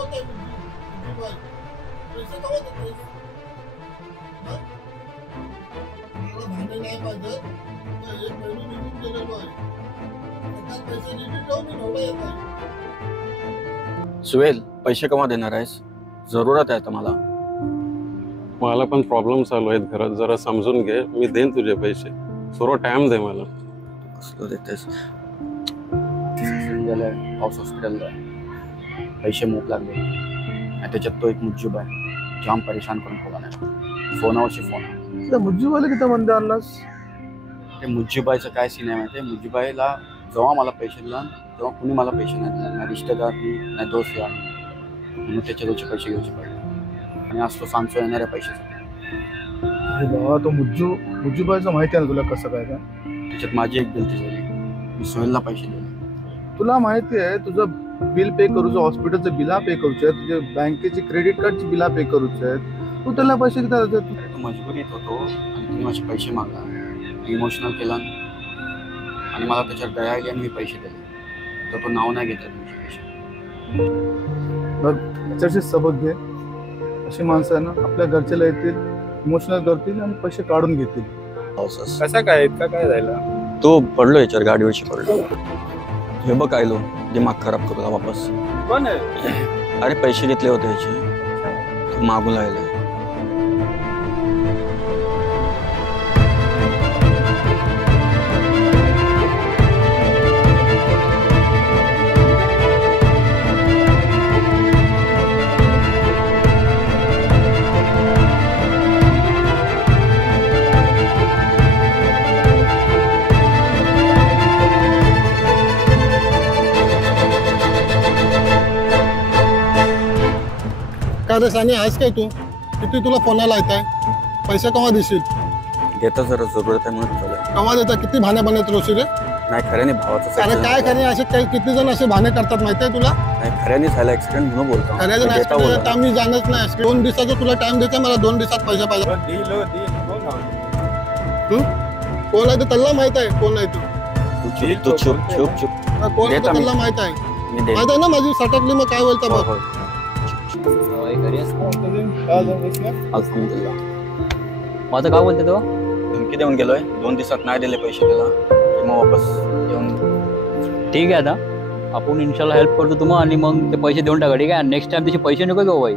बोलताय बाय पैसे कवा देतोस हा? मला भांडे नाही पाहिजे तर एक महिना निघून गेलेलो आहे आता पैसे निघून जाऊ मी नवरा येत आहे सुहेल पैसे केव्हा देणार आहेस? जरूरत आहे आता मला. मला पण प्रॉब्लेम चालू आहेत घरात, जरा समजून घे. मी देईन तुझे पैसे, थोडा टाइम दे मला. कसलं देतेस? गेलाय हाऊस हॉस्पिटलला पैसे मूक लागले आणि त्याच्यात तो एक मुज्जूब आहे, जाम परेशान करून ठेवला नाही. फोनावरची फोन. त्या मुज्जूबाईला किती म्हणते आणलास? ते मुज्जूबाईचं काय सीन आहे माहिती आहे? मुज्जूबाईला जेव्हा मला पैसे दिला तेव्हा कुणी मला पैसे नाही दिला, ना रिश्तेदार नाही दोस्त या, म्हणून त्याच्याकडचे पैसे घ्यायचे पडले आणि आज तो सांगतो येणाऱ्या पैशासाठी. अरे बाबा, तो मुज्जूबाईचं माहिती आहे ना तुला कसं काय? त्याच्यात माझी एक गलती झाली, मी सोहेलला पैसे दिले. तुला माहिती आहे तुझं बिल पे करूचं, हॉस्पिटलचं बिला पे करूचं आहे, तुझ्या बँकेची क्रेडिट कार्डची बिला पे करूचं आहे, तू त्याला पैसे किती देतो? तो मजबुरीत होतो आणि तुम्ही माझे पैसे मागला, इमोशनल केला आणि मला त्याच्यावर दया आली आणि मी पैसे दिले. तर तो नाव नाही घेतला तुमचे पैसे. बघ, त्याच्याशी सबक घे. अशी माणसं आहे ना आपल्या घरच्याला येतील, इमोशनल करतील आणि पैसे काढून घेतील. कसा काय इतका काय झाला? तो पडलो याच्यावर, गाडीवरची पडलो. हे बघ आयलो, दिमाग खराब करूला वापस. कोण आहे? अरे पैसे घेतले होते याचे, तो मागू लागले. काय रे सानी, आहेस काय तू? किती तुला फोनाला येत आहे? पैसे केव्हा देशील? घेता जरा जरूरत आहे म्हणून झालं. केव्हा देता? किती भाने बनत रोशी रे? नाही खऱ्याने भावाचं अरे काय खरे, असे काही किती जण असे भाने करतात माहिती आहे तुला? नाही खऱ्याने झाला ऍक्सिडेंट म्हणून बोलतो. खऱ्याचं नाही, मी जाणत नाही. 2 दिवसाचं तुला टाइम देते, मला 2 दिवसात पैसे पाहिजे. कोण आहे ते त्याला माहित आहे, कोण आहे तू? तू चुप चुप चुप. कोण आहे ते देता मी. त्याला माहित आहे. मी देईन. माहित आहे ना माझी सटकली, मग काय बोलता बघ. अल्हम्दुलिल्लाह. माझं काय बोलते तो? धमकी देऊन गेलोय, 2 दिवसात नाही दिले पैसे त्याला, तर मग वापस येऊन. ठीक आहे, आता आपण इन्शाल्लाह हेल्प करतो तुम्हाला आणि मग ते पैसे देऊन टाका. ठीक आहे, नेक्स्ट टाइम त्याचे पैसे नको घेऊ भाई.